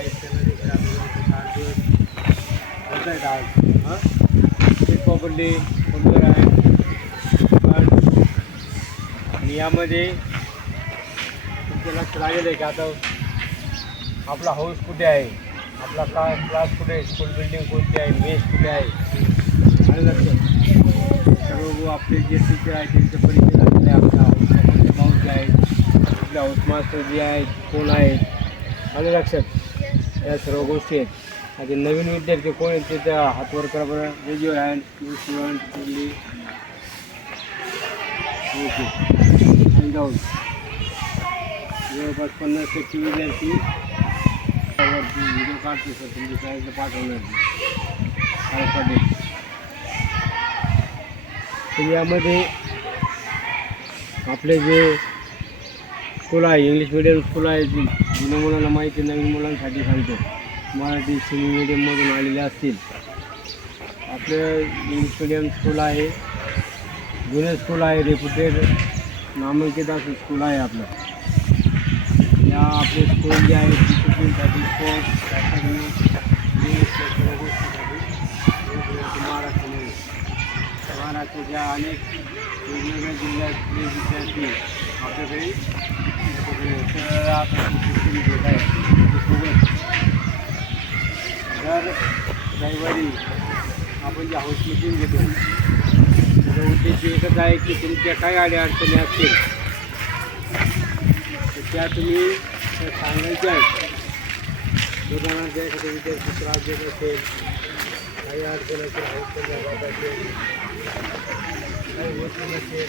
एक दिवस आहे आणि यामध्ये तुमचं लक्ष लागेल आहे की आता आपला हाऊस कुठे आहे? आपला क्लास क्लास कुठे आहे? स्कूल बिल्डिंग कोणती आहे? मेस कुठे आहे? आणि लक्ष. सर्व आपले जे टीचर आहे त्यांचे परिचय झालेले आपल्या हाऊस माऊस आहे आपल्या हाऊस मास्टर जे आहेत कोण आहेत? आणि लक्षात या सर्व गोष्टी आहेत. आणि नवीन विद्यार्थी कोण आहेत ते त्या हातवर करा बरं. जे हँड स्टुडंट ओके डाऊन जवळपास पन्नास टक्के विद्यार्थी व्हिडिओ काढतो सर. तुमच्या शाळेत पाठवणार. तर यामध्ये आपले जे स्कूल आहे इंग्लिश मिडियम स्कूल आहे. जुन्या मुलांना माहिती नवीन मुलांसाठी सांगतो. मराठी सिंग मिडियममधून आलेले असतील. आपलं इंग्लिश मिडियम स्कूल आहे. जुने स्कूल आहे रेप्युटेड नामांकित असं स्कूल आहे आपलं. या आपले स्कूल जे आहे डिसिप्लिनसाठी स्पोर्ट्स महाराष्ट्रामध्ये महाराष्ट्राच्या अनेक वेगवेगळ्या जिल्ह्यातले विद्यार्थी आपल्याकडे आपल्याकडे तर आपण शिक्षण घेत आहे दर रविवारी आपण जे हाऊस मिटिंग घेतो त्याचा उद्देश एकच आहे की तुमच्या काय गाड्या अडचणी असतील तर त्या तुम्ही सांगायच्या आहेत उदाहरणार्थ एखादा विद्यार्थी त्रास देत असेल काही अडचण असेल हाऊस बाबत असेल काही होत नसेल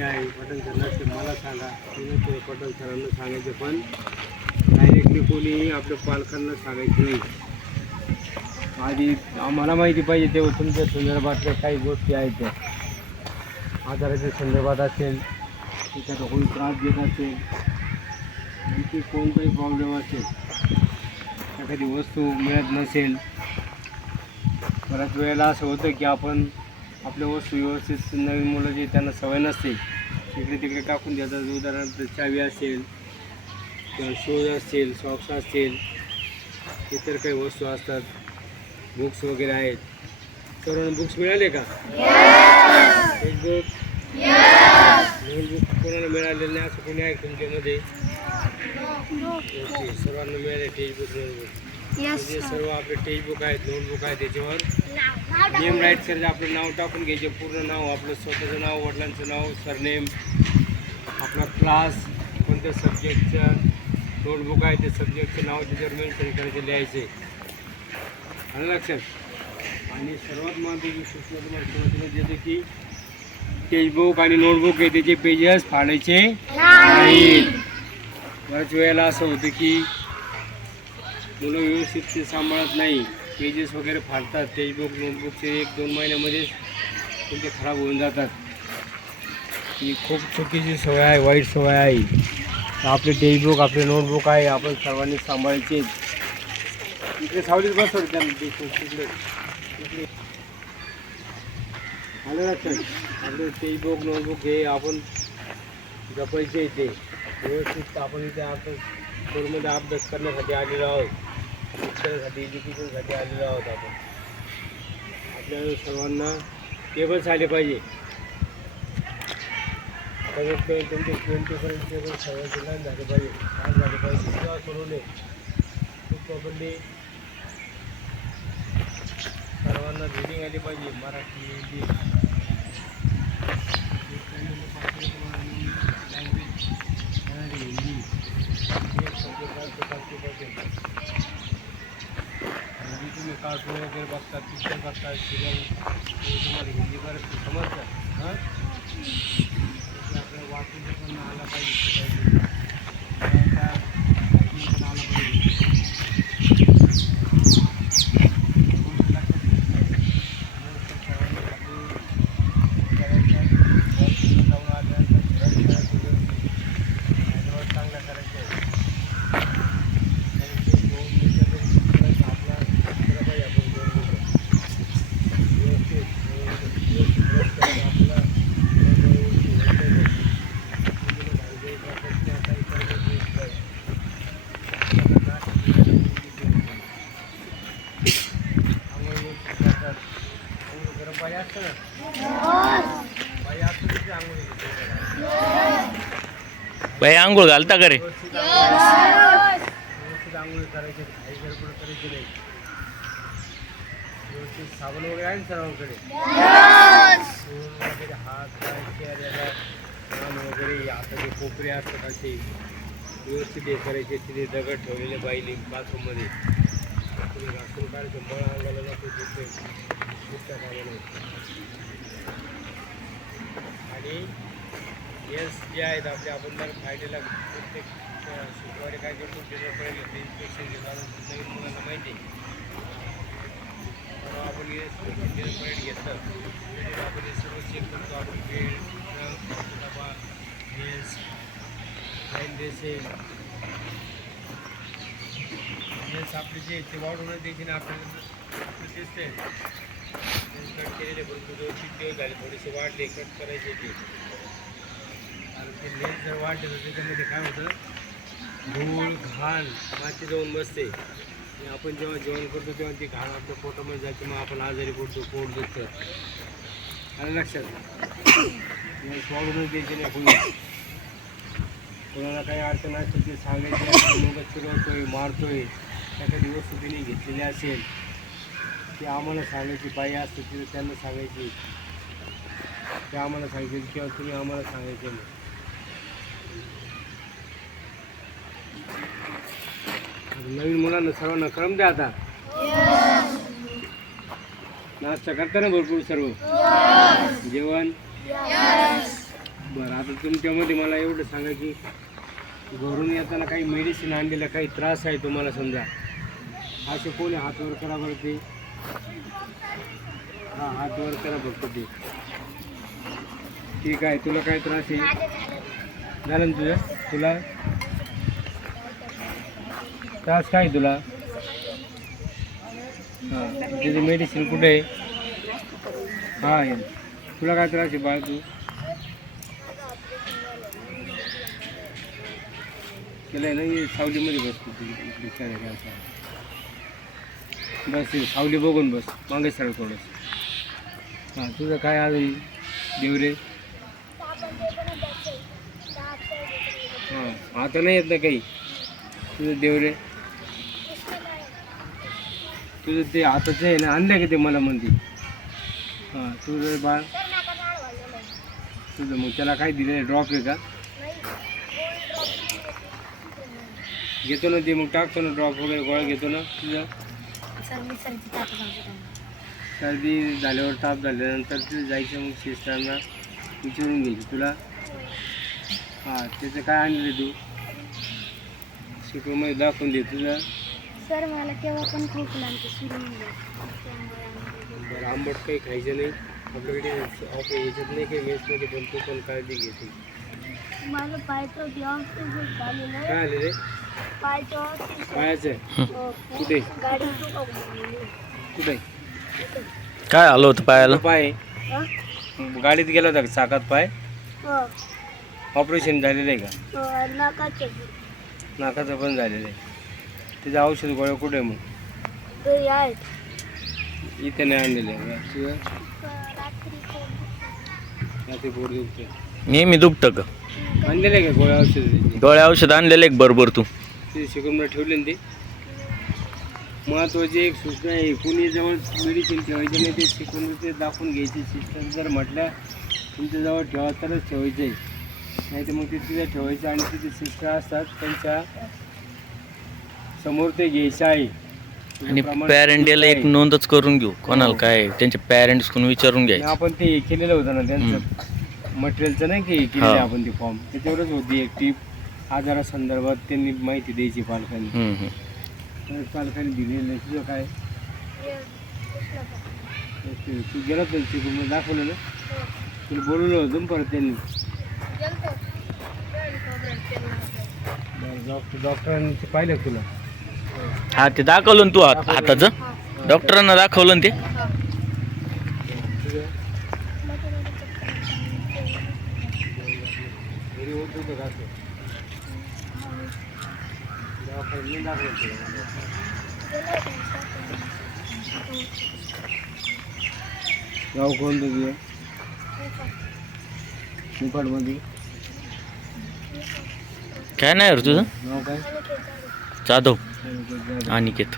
आहेत मी आहे पठाण सर नसते मला सांगा. तुम्ही नसते सरांना सांगायचे पण डायरेक्टली कोणीही आपल्या पालकांना सांगायचं नाही. आधी आम्हाला माहिती पाहिजे तेव्हा तुमच्या संदर्भातल्या काही गोष्टी आहेत त्या. आजाराच्या संदर्भात असेल त्याचा कोणी त्रास देत असेल आणखी कोणताही प्रॉब्लेम असेल एखादी वस्तू मिळत नसेल बऱ्याच वेळेला असं होतं की आपण आपल्या वस्तू व्यवस्थित नवीन मुलं जे त्यांना सवय नसते इकडे तिकडे टाकून देतात. उदाहरणार्थ चावी असेल किंवा शूज असतील सॉक्स असतील इतर काही वस्तू असतात. बुक्स वगैरे आहेत. सर्वांना बुक्स मिळाले का? टेक्स्टबुक नोटबुक कोणाला मिळालेलं नाही असं कोणी आहे तुमच्यामध्ये? सर्वांना मिळाले टेक्स्टबुक नोटबुक म्हणजे सर्व आपले टेक्स्टबुक आहेत नोटबुक आहेत त्याच्यावर. नेम राईट करायचं आपलं नाव टाकून घ्यायचे. पूर्ण नाव आपलं स्वतःचं नाव वडिलांचं नाव सरनेम. आपला क्लास कोणत्या सब्जेक्टचं नोटबुक आहे ते सब्जेक्टचं नाव त्याच्यावर मेन्शन करायचे लिहायचे. आलं लक्षात? आणि सर्वात महत्त्वाची सूचना तुम्हाला सुरुवातीला देते की टेक्स्टबुक आणि नोटबुक आहे त्याचे पेजेस फाडायचे नाहीत बऱ्याच वेळेला असं होतं की मुलं व्यवस्थित ते सांभाळत नाही. पेजेस वगैरे फाडतात टेक्स्टबुक नोटबुकचे एक दोन महिन्यामध्येच तुमचे खराब होऊन जातात. ही खूप चुकीची सवय आहे वाईट सवय आहे. आपले टेक्स्टबुक आपले नोटबुक आहे आपण सर्वांनी सांभाळायचे. इकडे सावलीत बसवलं त्या तिकडे तिकडे. आलं लक्षात आपले टेक्स्टबुक नोटबुक हे आपण जपायचे ते. व्यवस्थित आपण इथे आपण स्कूलमध्ये अभ्यास करण्यासाठी आलेलो आहोत. शिक्षणासाठी एज्युकेशनसाठी आलेलो आहोत आपण. आपल्याला सर्वांना टेबल्स आले पाहिजे. कमीत कमी तुमचे ट्वेंटीपर्यंत टेबल सर्वांचे लहान झाले पाहिजे लहान झाले पाहिजे किंवा सोडवले खूप प्रॉपर्ली सर्वांना रिडिंग आली पाहिजे मराठी हिंदी. लँग्वेज मराठी हिंदी. तुम्ही कार्टून वगैरे बघतात पिक्चर बघतात सिरियल तुम्हाला हिंदी बरं समजतं हां ते आपल्याला वाचून पण आला पाहिजे शिकायला. त्या- त्या ऐकून पण आलं पाहिजे बाई असतं ना बाई असतं तिथे आंघोळ घेते. बाई आंघोळ घालता का रे? व्यवस्थित आंघोळ- व्यवस्थित नाही व्यवस्थित साबण वगैरे आहे ना सर्वांकडे धुवून वगैरे हात पाय कोपरे असतात असे व्यवस्थित हे करायचे तिथे दगड ठेवलेले बाईने बाथरूममध्ये तुम्ही घासून काढायचं मळ अंगाला जातो तिथे कुठच्या कामा नाही आणि येस जे आहेत आपले आपण जर फायद्याला प्रत्येक शुक्रवारी काय करतो त्याच्यापर्यंत ते इन्स्पेक्शन घेतात नवीन मुलांना माहिती आहे. परवा आपण डिनरपर्यंत घेतलं. त्याच्यात आपण हे सर्व चेक करतो आपण बेल्ट डबा ड्रेस लाईन ड्रेसेस ड्रेस आपले जे ते वाढवून द्यायचे ना आपल्याला दिसते कट केलेले परंतु दोन तीन दिवस झाले थोडेसे वाढले कट करायचे ते. ते लेन्स जर वाढले तर त्याच्यामध्ये काय होतं? धूळ घाण माती जाऊन बसते. आणि आपण जेव्हा जेवण करतो तेव्हा ती घाण आपल्या पोटामध्ये जाते मग आपण आजारी पडतो पोट दुखतं. आणि लक्षात? स्वागतच द्यायचे नाही कोणी. कोणाला काही अडचण असेल ते सांगायचे आपण मग फिरवतोय मारतोय. एखादी वस्तू तिने घेतलेली असेल ती आम्हाला सांगायची बाई असते तिथे त्यांना सांगायची. ते आम्हाला सांगितले किंवा तुम्ही आम्हाला सांगायचे नाही. नवीन मुलांना सर्वांना क्रम द्या आता. नाश्ता करता ना भरपूर सर्व? जेवण? बरं आता तुमच्यामध्ये मला एवढं सांगा की घरून येताना काही मेडिसिन आणलेला काही त्रास आहे तुम्हाला समजा? असे कोणी हातवर करा बरं ते. हा हातवर करा फक्त ते. ठीक आहे तुला काय त्रास आहे? झालं ना तुझं? तुला त्रास काय आहे तुला? हां त्याचं मेडिसिन कुठे आहे? हां ये. तुला काय त्रास आहे बाळ तू? त्याला ना सावलीमध्ये बस तू बस सावली बघून बस. मागे सर थोडंसं. हां तुझं काय आलं देवरे? हां आता नाही येत ना काही? तुझं देवरे? तुझं ते आताचं आहे ना आणलं का ते मला म्हणते हां तुझं बाळ तुझं मग त्याला काय दिलं ड्रॉप आहे का? घेतो ना ते मग टाकतो ना ड्रॉप वगैरे गोळ्या घेतो ना तुझं. सर्दी झाल्यावर ताप झाल्यानंतर तिथे जायचं मग सिस्टरना विचारून घ्यायची तुला. हां त्याचं काय आणलं तू? शिकवमध्ये दाखवून दे तुझं. सर मला केव्हा पण खूप लागते सुरू बरं आंबट काही खायचं नाही. आपल्याकडे आपल्या याच्यात नाही काही मेसमध्ये पण तू पण काळजी घेते मला पायचं झालेलं आहे. काय आले रे पायचं आहे? कुठे? गाडी कुठे? काय आलं होतं पायाला? पाय. गाडीत गेला होता का? चाकात पाय? हो. ऑपरेशन झालेलं आहे का? नाकाचे. नाकाचं पण झालेलं आहे. त्याचं औषध गोळ्या कुठे आहे मग? आहेत. इथे नाही आणलेलं आहे रात्री पोट दुखते नेहमी दुखतं का? आणलेलं आहे का गोळ्या औषध? डोळ्या औषध आणलेलं एक बरोबर तू. ते शिकवून ठेवले ना ते. महत्वाची एक सूचना आहे कुणी जवळ मेडिसिन ठेवायचे नाही ते शिकवून ते दाखवून घ्यायचे सिस्टर जर म्हटल्या तुमच्याजवळ ठेवा तरच ठेवायचे नाही तर मग ते तिथे ठेवायचं आणि तिथे सिस्टर असतात त्यांच्या समोर ते घ्यायचं आहे. आणि पॅरेंटला एक. नोंदच करून घेऊ. कोणाला काय त्यांच्या पॅरेंट्स कोण विचारून घ्यायचं? आपण ते हे केलेलं होतं ना त्यांचं मटेरियलचं नाही की हे केलेलं हा. आपण ते फॉर्म त्याच्यावरच होती एक टीप आजारासंदर्भात त्यांनी माहिती द्यायची पालकांनी. तर पालकांनी दिलेलं नाही तुझं काय? तू तू गेला तर शिकून दाखवलं ना? तुला बोलवलं होतं परत त्यांनी? डॉक्टर डॉक्टरांनी ते पाहिलं तुला? हा ते दाखवलं तू हात हाताचं? डॉक्टरांना दाखवलं ना ते? तुझं गाव कोणतं तुझं निफाडमध्ये. काय नाही रे तुझं? नाव काय? जाधव. तुझं अनिकेत?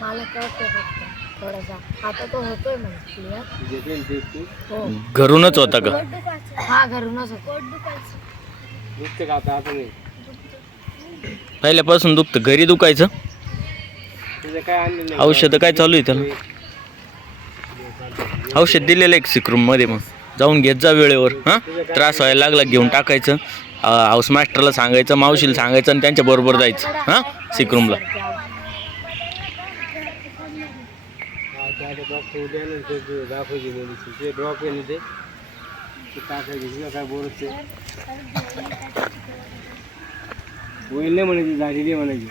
मला फक्त थोडासा. आता तो होतोय हो. घरूनच होता का? हा घरूनच होतो. पहिल्यापासून दुखतं. घरी दुखायचं? तुझं काय आणलं नाही. औषधं काय चालू आहे त्याला? औषध दिलेलं आहे सिक्रूममध्ये मग? जाऊन घेत जा वेळेवर. हां? त्रास व्हायला लागला घेऊन टाकायचं. हाऊस मास्टरला सांगायचं मावशीला सांगायचं आणि त्यांच्या बरोबर जायचं. हां? सिक्रूमला हा, ते आता डॉक्टर उद्या ते दाखवायची मेडिसिन ते ड्रॉप आहे ते ते टाकायचे तुला काय बोलत ते होईल नाही म्हणायची झालेली म्हणायची.